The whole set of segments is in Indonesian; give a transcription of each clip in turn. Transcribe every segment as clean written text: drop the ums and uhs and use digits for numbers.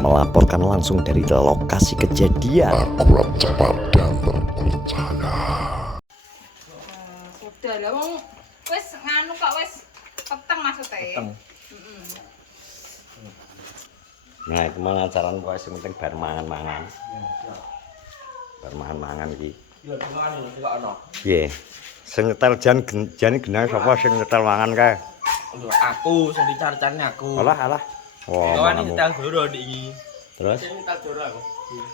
melaporkan langsung dari lokasi kejadian. Akurat, cepat, dan terpercaya. Sudah lah wong wis nganu kok wis peteng maksudnya. Peteng. Nah, itu mana acaraan pokoknya sing penting bar mangan-mangan. Bar mangan-mangan iki. Ya mangan iki kok ana. Piye? Sing nyetel jan genah sapa sing nyetel mangan kae? Lho aku sing dicar-carne aku. Alah. Wah, Kawan manganmu. nyetel doro iki. Terus Sing nyetel doro aku.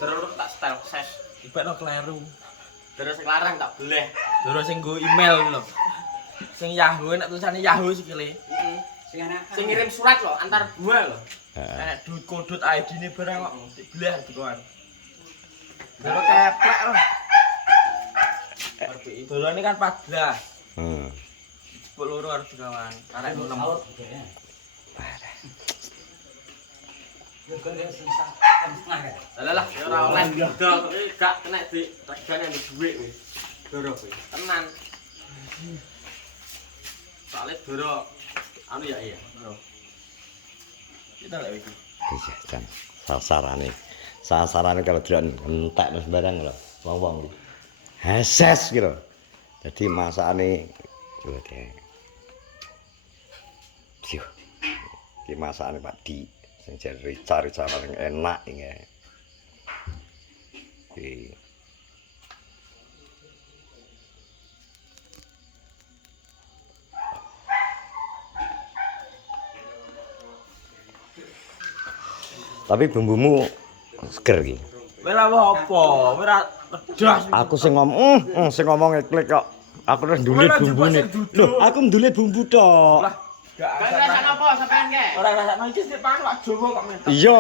Terus tak setel ses. Dibekno kleru. Doro sing larang tak beleh. Doro sing go email lho. Sing Yahoo nek tulisane Yahoo sikile. Heeh. Sing ngirim surat lho antar gua lho. Nek duit kodot ID-ne barang kok dibeleh dikoan. Doro keplek lho. Doro ini kan 14. Hmm. Jebul loro harus dikawan. Arek 6. Alah, ya ora oleh dol gak kena di regane di dhuwit wis. Doro kuwi. Tenan. Soale doro anu ya iya. Kita lek iki. Iya, Jan. Sasarane kalau delok entek terus barang lho. Wong-wong iki. Heses gitu. Jadi masakane coba deh. Ciu. Iki masakane Pak Di sing jare cari cara yang enak iki. Iki. Tapi bumbumu seger iki. Ora apa, ora pedas. Aku sing ngomong eklik kok. Aku wis ndulit bumbune. Loh, aku ndulit bumbu tok. Lah, gak rasakno apa sampean ke? Ora rasakno iki sik pangan Pak Jowo kok mentok. Iya,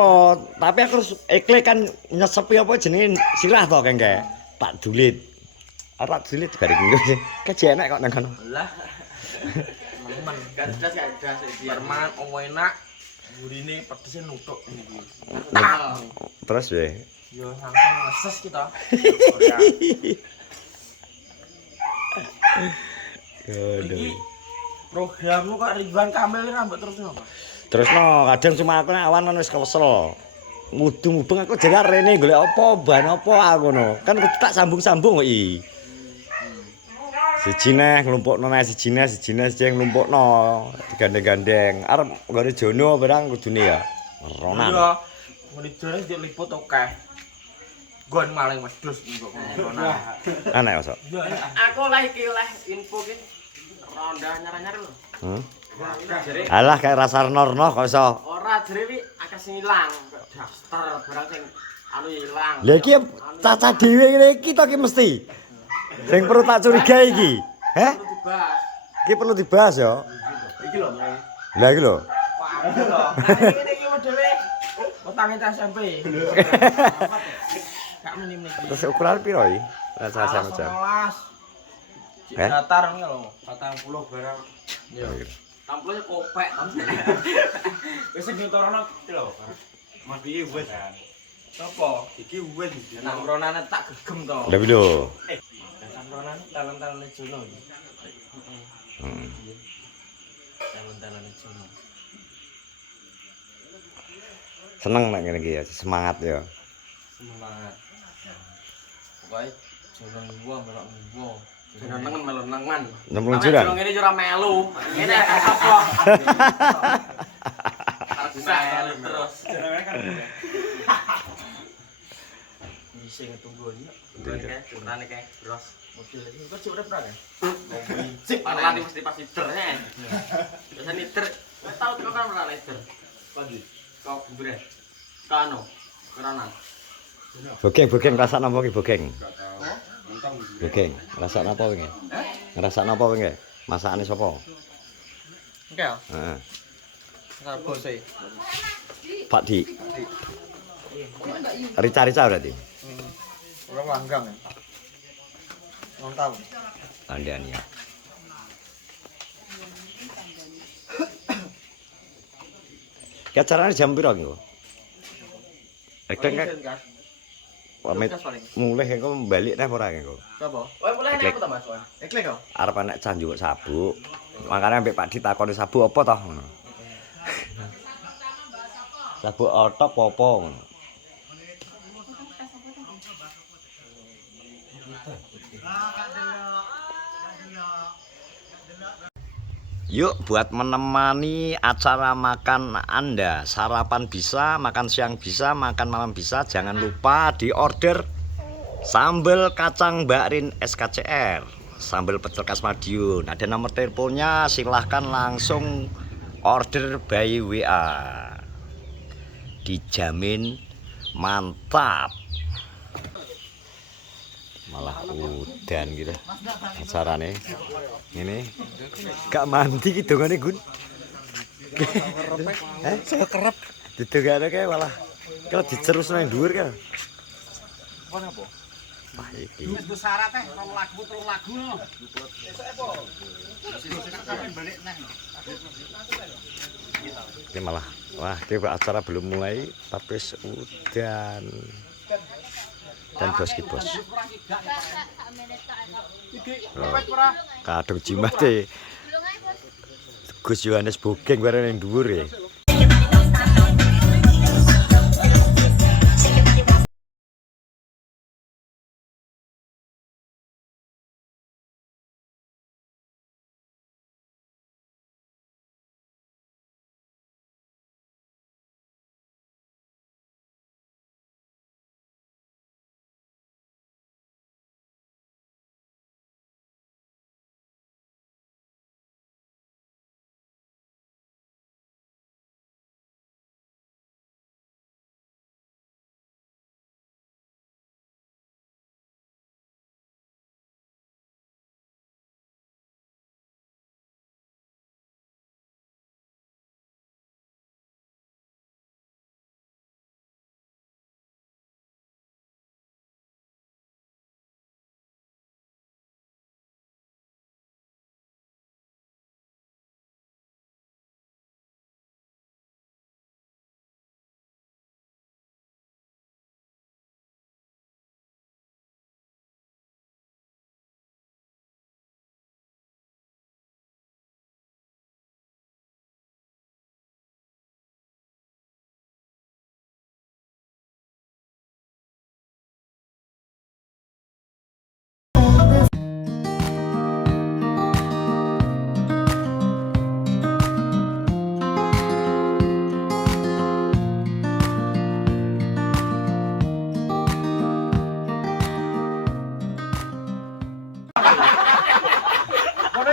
tapi aku harus eklik kan nyesepi apa jenenge sirah to kengke. Tak dulit. Ora dulit garing iki. Kejek enak kok nang kono. Lah. Temen, gak pedas iki. Permangan enak. Gurine pedese nutuk iki. Terus we. Yo langsung ngeses kita. Iki programmu kok Ridwan Kamil rambut terus apa? Terus no, kadang cuma aku nek awan kan wis kesel. Mudeng aku jare rene golek apa, bahan apa aku no. Kan kudu tak sambung-sambung kok iki. Siji neh nglumpukno neh siji nglumpukno digandeng-gandeng. Arep nggone Jono barang kudune ya. Ronan. Iya. Muni jare di liput akeh. Gon maling wedhus kok ngono. Aneh masuk. Iya, aku lah iki oleh info ki. Ronda nyar-nyar lho. Alah kayak rasa norno kok iso. Ora jare wi akeh sing ilang, daster barang sing anu ilang. Lah iki caca dhewe ngene iki to ki mesti. Sing perlu tak curigai iki. Heh? Dibahas. Iki perlu dibahas ya. Iki lho, Mas. Lah iki lho. Wah, iki lho. Ngene iki dhewe. Utange SMP. Gak meni-meni. Terus ukuran piro iki? Rasa sama aja. 19. Datar ngene lho, 40 barang. Iya. 60 kopek. Wis sing nyetorono iki lho. Mas iki wis. Sopo? Iki wis. Nang ronane tak gegem to. Lah piro? Samronan talon-talone Jono iki. Heeh. Talon-talone Jono. Seneng nek ngene iki ya, semangat ya. Semangat. Pokoke Jono ngiwo melok ngiwo. Jono nengen melu nengen. Nemplung jurang. Jono ngene ora melu. Ngene apa? Bisa terus. Bisa ngetunggu ini. Curane kae bros. Mobil iki kok cuk urip ra kan? Sip parani mesti pas lidernya. Biasa lider. Tahu kok kan ora lider. Pandi. Kok bubure. Kano. Keranan. Bogeng rasakno apa ki bogeng? Bogeng, rasakno apa wingi? Ngrasakno apa wingi? Masakane sapa? Oke ya. Heeh. Karo bose. Pak Di. Rica-rica berarti. Ora langgang ya. Mantap. Andani ya. Ki acarane jam piro ki? Ekling kan pamit mulih engko balik neh ora engko. Sapa? Oh, mulai nek apa to Mas? Eklek kok. Arep nek canjuk sabuk. Makane ambek Pak ditakoni sabuk apa toh ngono. Sabuk otop apa ngono. Yuk buat menemani acara makan Anda, sarapan bisa, makan siang bisa, makan malam bisa, jangan lupa di order sambal kacang Mbak Rin SKCR, sambal pecel khas Madiun. Ada nomor teleponnya, silahkan langsung order by WA. Dijamin mantap. Malah udan gitu acarane. Ini gak mandi gitu kan Gun. Saya kerep didegane kae malah kalau dicerus nang dhuwur kan. Wah iki. Wis syarat teh 2 lagu 3 lagu lho. Esuk apa? Sampai balik neh. Ini malah wah ini acara belum mulai tapi udan. Dan bos ki bos. Kadung jimate. Gus Yohanes Bogeng bareng ning dhuwur ya.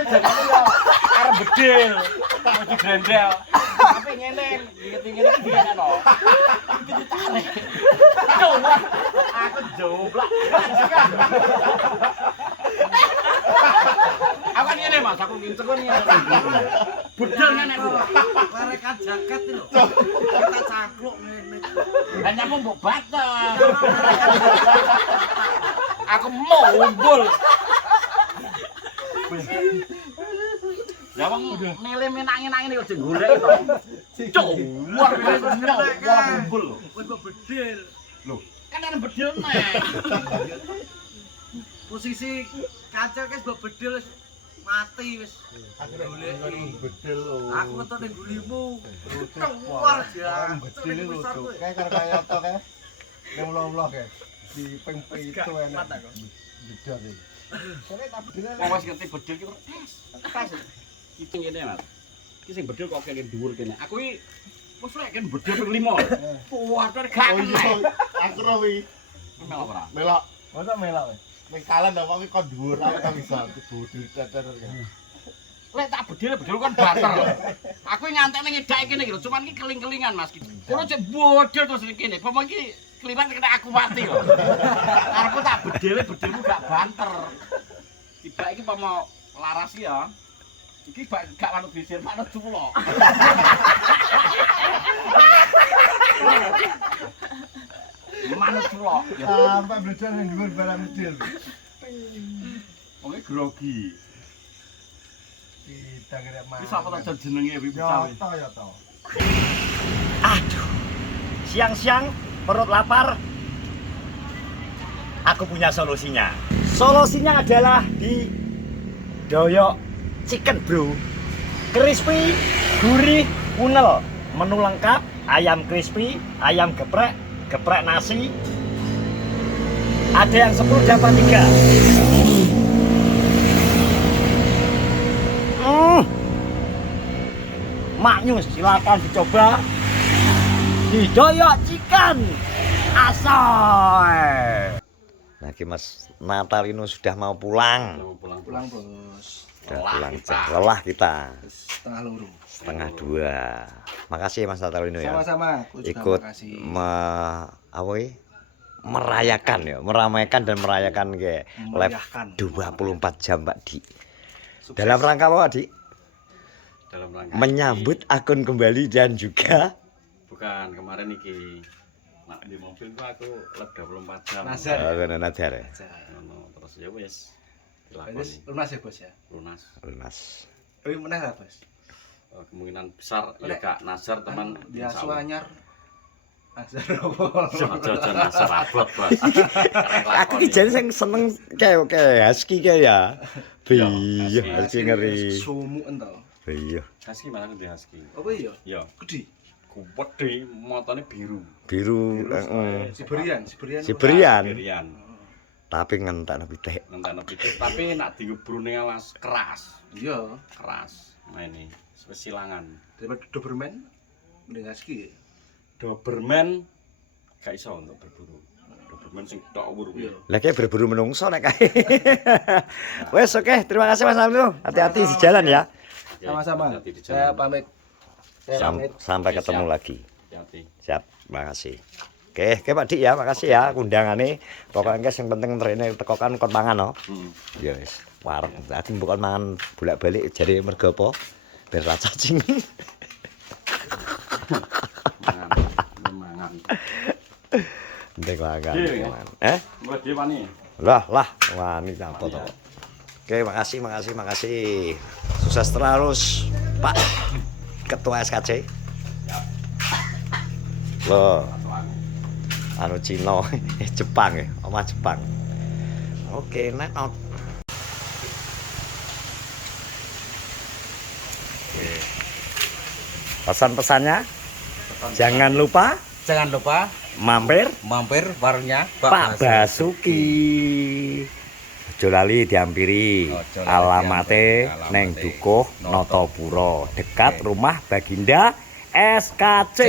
Arep bedil, mau digrendel. Tapi ngene, ngene iki ono. Ditarik. Aku joblak. Aku kan ngene Mas, aku ngincer kon ngene. Bedil ngene aku. Lerekan jaket lho. Kita cakluk ngene. Hanya mau mbok batas. Aku mau umbul. Ya wong mele menangi-nangi iki golek to. Cuwar bumbul. Kowe kok bedil. Lho, kan ana bedil neh. Posisi kancil wis mbok bedil wis mati wis. Goleki bedil lho. Aku metu ning gulimu. Cuwar ya. Bedil lho tuh. Kayak kaya to kae. Ning ulah-ulah kae. Di ping 7 enak. Bedil iki. Wong wis ngerti bedil ki tes. Iki ngene Mas. Iki sing bedil kok kene dhuwur kene. Aku iki wis lek kene bedil ping 5. Kuwatir gak kene. Aku ora wi. Melok ora? Melok. Masa melok wis. Ning kalen ndak kok kon dhuwur aku ta bisa bodil teter kan. Lek tak bedil kan bater. Aku ngantekne ngedake kene iki lho, cuman iki keling-kelingan Mas. Kulo cek bodil terus kene. Pomo iki kliwat kena aku mati lho. Karepku tak bedilmu gak banter. Tiba iki pomo laras ya. Iki gak manut bisir, manut culok. Manut culok. Sampai belajar nang dhuwur barang bedil. Wong grogi. Kita kira mah. Iki sapa ta jenenge wi bocah. Ya to. Aduh. Siang-siang perut lapar. Aku punya solusinya. Solusinya adalah di Doyok Chicken Bro. Crispy, gurih, kunel. Menu lengkap, ayam crispy, ayam geprek, geprek nasi. Ada yang 10 dapat 3. Maknyus, silakan dicoba. Didoyok chicken asoy. Nah, Mas Natalino sudah mau pulang. Pulang bos. Sudah pulang jam. Lelah kita. Setengah loro. Setengah 2. Makasih Mas Natalino ya. Sama-sama. Aku juga Ikut makasih. merayakan ya, meramaikan dan merayakan kayak live Meriahkan. 24 jam Pak Di. Dalam rangka apa Pak Di? Dalam rangka Menyambut akun kembali dan juga bukan kemarin iki nak di mobil gua aku live 24 jam. Nazar. Nadar ya. Ngono, terus ya wis Terus dilakoni lunas ya bos ya. lunas. Lunas. Tapi meneh lah bos. Kemungkinan besar ya Lek, gak Nazar teman Dia insya su Allah. anyar. Nazar apa? Jojo Nazar abot Bos. Aku ki jane sing seneng kayak husky kayak ya. Iya, Iya, husky husky. ngeri. Sumu ento. Iya, Husky mana di Husky? Apa iya? Ya, Gede. gede motone biru. biru, Siberian. Siberian. Siberian. Tapi ngentekno pitik. Nentang pitik tapi nak digebrune alas keras. Iya. Keras. Nah ini silangan. Daripada Doberman mending husky. Doberman gak iso untuk berburu. Doberman sing tok umur kuwi. Iya. Lah kayak berburu menungso nek kae. Wes oke, terima kasih Mas Natalino. Hati-hati di jalan ya. Oke, Sama-sama. hati-hati di Saya jalan. pamit. Saya pamit. Sampai Oke, ketemu siap. lagi. Hati-hati. Siap, makasih. Oke Pak Dik ya, makasih ya kundangane. Pokoknya guys yang penting rene tekokan kon mangan no. Ya wis, wareg. Dadi mbok kon mangan bolak-balik jare mergo apa? Ben ra cacing. Mangan. Ndek mangan. Iya. Eh? Mulai dia wani. Lah, wani apa to? Oke, makasih. Sukses terus, Pak Ketua SKC. Loh, anu Cina, Jepang ya, omah Jepang. Oke, net out. Pesan-pesannya, jangan lupa Jangan lupa mampir mampir warungnya Pak Basuki. Aja lali diampiri. Aja lali Alamate diampiri. neng Alamate Dukuh Notopuro. Notopuro, dekat rumah Baginda SKC.